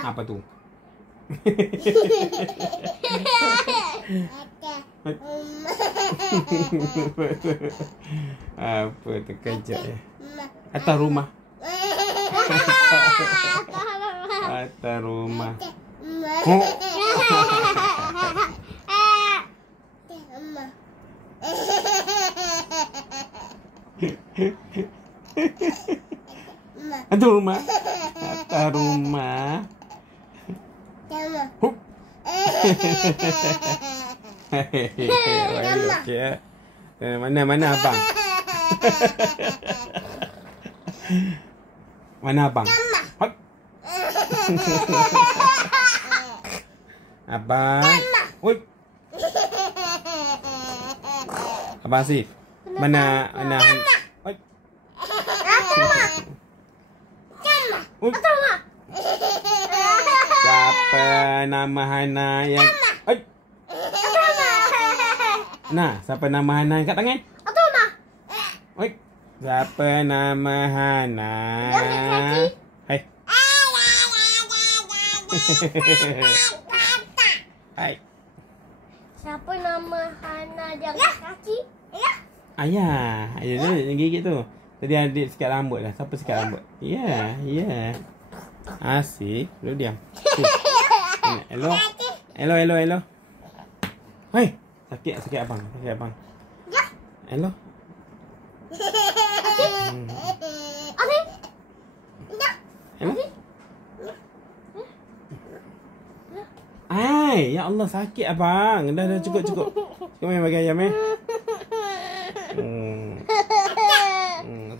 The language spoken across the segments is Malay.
Apa tu? Apa tu kejap ya? Atas rumah. Atas rumah. Oh. Atas rumah. Atas rumah. Mana abang? Mana abang? Abang. Oi. Abang Sif. Mana? Oi. Oi. Siapa nama Hana yang oi. Nah, siapa nama Hana yang kat tangan? Oi. Siapa nama Hana? Hai. Hai. Siapa nama Hana jaga kaki? Ayah yang gigit tu. Tadi adik sikat rambut dah. Siapa sikat rambut? Ya. Asyik. Duduk diam. Hello. Hai. Sakit abang. Ya. Hello. Hello. Ai, ya Allah sakit abang. Dah cukup. Kau main bagi ayam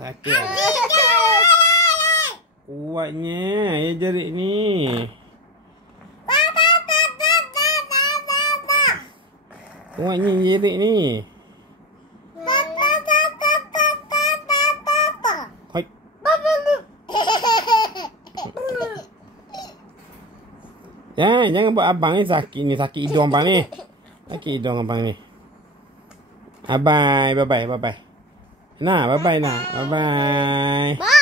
sakit. Kuatnya ya jerit ni. Kuatnya jerit ni. Hoi. Jangan buat abang ni sakit ni. Sakit hidung abang ni. Sakit hidung abang ni. Bye bye. Nah, bye bye. Bye.